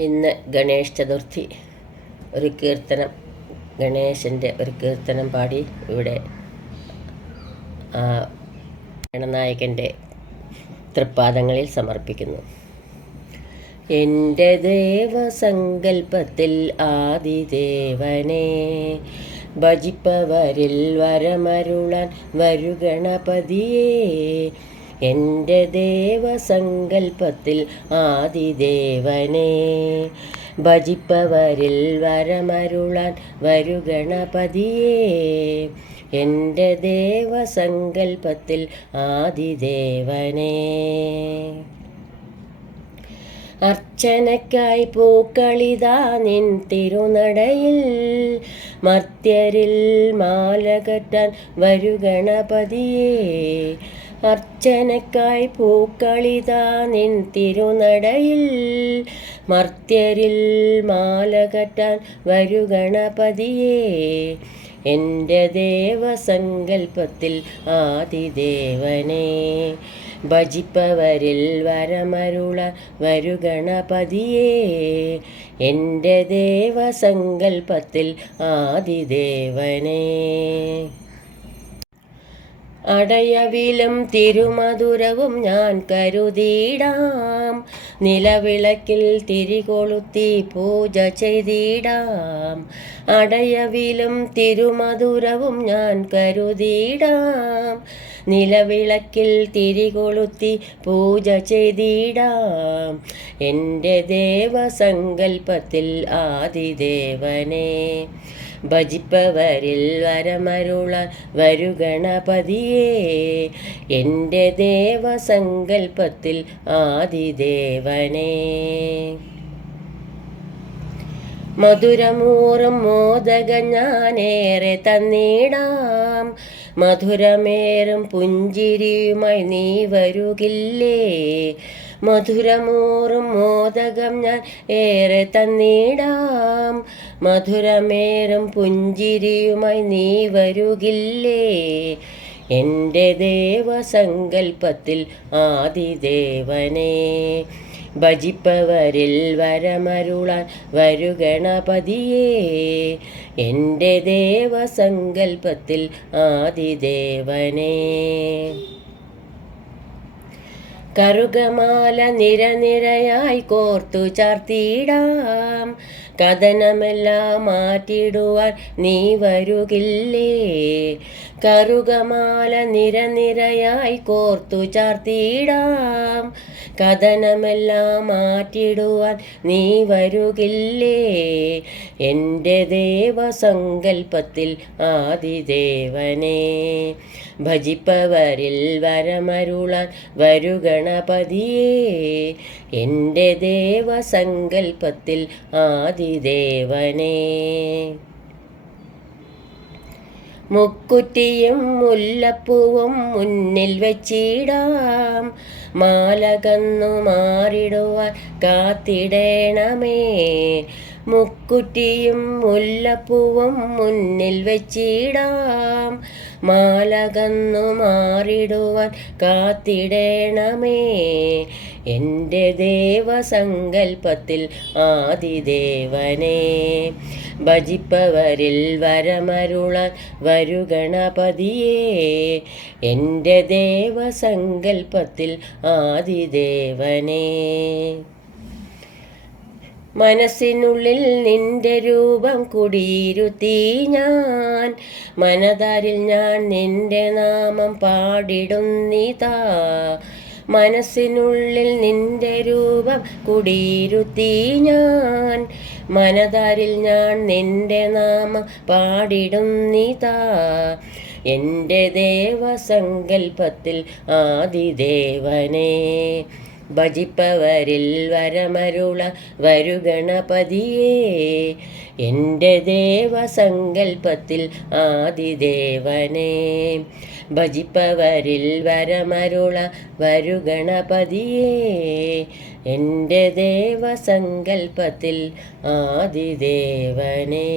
ഇന്ന് ഗണേശ് ചതുർത്ഥി. ഒരു കീർത്തനം, ഗണേശൻ്റെ ഒരു കീർത്തനം പാടി ഇവിടെ ഗണനായകൻ്റെ തൃപ്പാദങ്ങളിൽ സമർപ്പിക്കുന്നു. എൻ്റെ ദേവസങ്കൽപ്പത്തിൽ ആദിദേവനെ ഭജിപ്പവരിൽ വരമരുളാൻ വരു ഗണപതിയേ. എൻ്റെ ദേവസങ്കൽപ്പത്തിൽ ആദിദേവനെ ഭജിപ്പവരിൽ വരമരുളാൻ വരു ഗണപതിയേ. എൻ്റെ ദേവസങ്കൽപ്പത്തിൽ ആദിദേവനെ. അർച്ചനയ്ക്കായി പൂക്കളിതാ നിൻ തിരുനടയിൽ, മർത്യരിൽ മാലകറ്റാൻ വരു ഗണപതിയേ. അർച്ചനയ്ക്കായി പൂക്കളിതാ നിൻ തിരുനടയിൽ, മർത്യരിൽ മാലകറ്റാൻ വരു ഗണപതിയേ. എൻ്റെ ദേവസങ്കൽപ്പത്തിൽ ആദിദേവനെ ഭജിപ്പവരിൽ വരമരുളാൻ വരു ഗണപതിയേ. എൻ്റെ ദേവസങ്കൽപ്പത്തിൽ ആദിദേവനെ. അടയവിലും തിരുമധുരവും ഞാൻ കരുതിയിടാം, നിലവിളക്കിൽ തിരികൊളുത്തി പൂജ ചെയ്തിടാം. അടയവിലും തിരുമധുരവും ഞാൻ കരുതിയിടാം, നിലവിളക്കിൽ തിരികൊളുത്തി പൂജ ചെയ്തിടാം. എൻ്റെ ദേവസങ്കൽപ്പത്തിൽ ആദിദേവനെ ഭജിപ്പവരിൽ വരമരുളാൻ വരു ഗണപതിയേ. എൻ്റെ ദേവസങ്കൽപ്പത്തിൽ ആദിദേവനെ. മധുരമൂറും മോദകം ഞാനേറെ തന്നിടാം, മധുരമേറും പുഞ്ചിരിയുമായി നീ വരുകില്ലേ. മധുരമൂറും മോദകം ഞാൻ ഏറെ തന്നിടാം, മധുരമേറും പുഞ്ചിരിയുമായി നീ വരുകില്ലേ. എൻ്റെ ദേവസങ്കൽപ്പത്തിൽ ആദിദേവനെ ഭജിപ്പവരിൽ വരമരുളാൻ വരു ഗണപതിയേ. എൻ്റെ ദേവസങ്കൽപ്പത്തിൽ ആദിദേവനെ. കറുകമാല നിരനിരയായി കോർത്തു ചാർത്തിയിടാം, കഥനമെല്ലാം മാറ്റിടുവാൻ നീ വരുകില്ലേ. കറുകമാല നിരനിരയായി കോർത്തു ചാർത്തിയിടാം, കഥനമെല്ലാം മാറ്റിടുവാൻ നീ വരുകില്ലേ. എൻ്റെ ദേവസങ്കൽപ്പത്തിൽ ആദിദേവനെ ഭജിപ്പവരിൽ വരമരുളാൻ വരു ഗണപതിയേ. എൻ്റെ ദേവസങ്കൽപ്പത്തിൽ ആദിദേവനെ. മുക്കുറ്റിയും മുല്ലപ്പൂവും മുന്നിൽ വെച്ചിടാം, മാലകന്നു മാറിടുവാൻ കാത്തിടേണമേ. മുക്കുറ്റിയും മുല്ലപ്പൂവും മുന്നിൽ വെച്ചിടാം, മാലകന്നു മാറിടുവാൻ കാത്തിടേണമേ. എൻ്റെ ദേവസങ്കൽപ്പത്തിൽ ആദിദേവനെ ഭജിപ്പവരിൽ വരമരുളാൻ വരു ഗണപതിയേ. എൻ്റെ ദേവസങ്കൽപ്പത്തിൽ ആദിദേവനെ. മനസ്സിനുള്ളിൽ നിന്റെ രൂപം കുടിയിരുത്തി ഞാൻ, മനതാരിൽ ഞാൻ നിന്റെ നാമം പാടിടുന്നിതാ. മനസ്സിനുള്ളിൽ നിന്റെ രൂപം കുടിയിരുത്തി ഞാൻ, മനതാരിൽ ഞാൻ നിന്റെ നാമം പാടിടുന്നിതാ. എൻ്റെ ദേവസങ്കൽപ്പത്തിൽ ആദിദേവനെ ഭജിപ്പവരിൽ വരമരുളാൻ വരു ഗണപതിയേ. എൻ്റെ ദേവസങ്കൽപ്പത്തിൽ ആദിദേവനെ ഭജിപ്പവരിൽ വരമരുളാൻ വരു ഗണപതിയേ. എൻ്റെ ദേവസങ്കൽപ്പത്തിൽ ആദിദേവനെ.